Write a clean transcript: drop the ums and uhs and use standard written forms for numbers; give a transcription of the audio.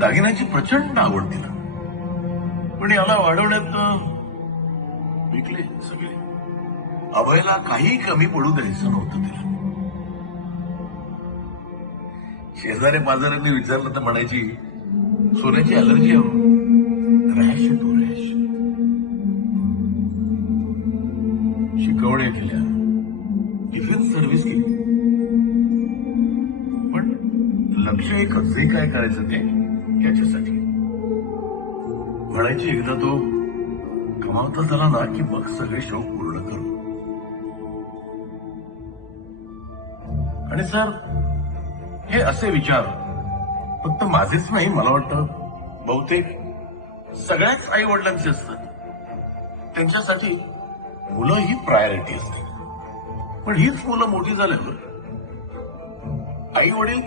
दागिन्याची प्रचंड आवड तिला, पण याला वाढवण्यात विकले सगळे. अभयला काही कमी पडू द्यायचं नव्हतं तिला. शेजारी पाजाऱ्यांनी विचारलं तर म्हणायची सोन्याची अलर्जी आहे, रॅश येतो रॅश. शिकवणे केल्या, डिफेन्स सर्व्हिस केली, पण लक्ष एकच, जे काय करायचं ते याच्यासाठी. म्हणायची एकदा तो कमावता झाला ना की मग सगळे शौक पूर्ण करू. आणि सर, हे असे विचार फक्त माझेच नाही, मला वाटतं बहुतेक सगळ्याच आई वडिलांचे असतात. त्यांच्यासाठी मुलं ही प्रायोरिटी असते. पण हीच मुलं मोठी झाल्यावर आई वडील